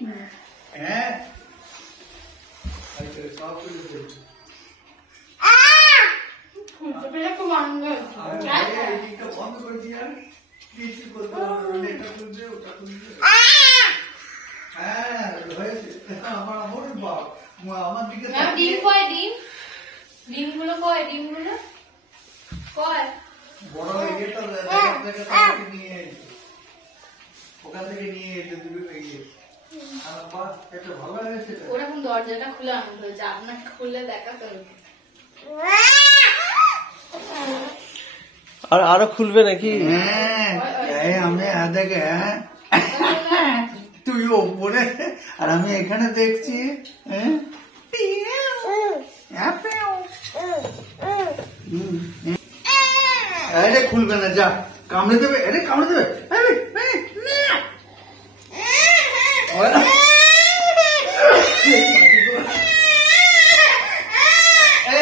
হ্যাঁ বন্ধ করে দিয়ে কিছু করতে হবে হ্যাঁ আমার আমার দিকে ডিম কয় ডিমগুলো কয় ডিমগুলো কয় বড় এটা নিয়ে ওখান থেকে নিয়ে ভালো হয়েছে ওরকম দরজাটা খুলে আনতে হয়েছে আপনাকে খুলে দেখাতে হবে আর আরো খুলবে নাকি? হ্যাঁ আমি দেখে তুই ওপরে আর আমি এখানে দেখছি আরে খুলবে না যা কামড়ে দেবে আরে কামড়ে দেবে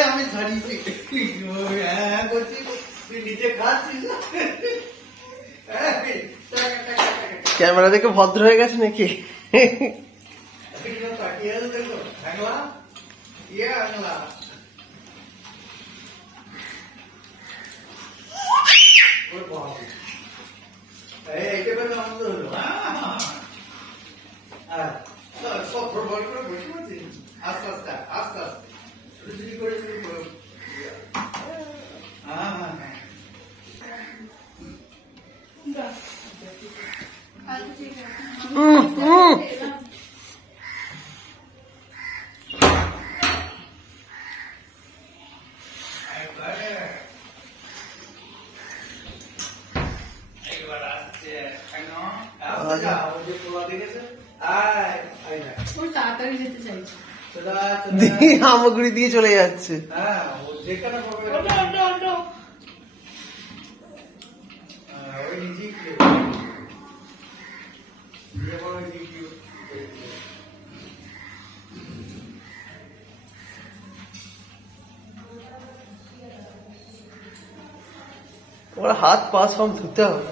আমি ছাড়িয়েছি করছি নিচে খাচ্ছিস ক্যামেরা দেখে ভদ্র হয়ে গেছে নাকি? আস্তে আস্তে আস্তে আস্তে ছুটি করে হামাগুড়ি দিয়ে চলে যাচ্ছে। ওর হাত পা সব ধুতে হবে।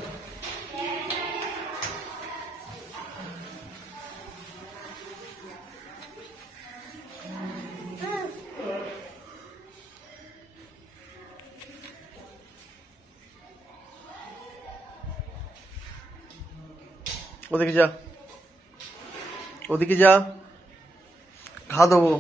ওদিকে যা, ওদিকে যা, ঘা দেবো।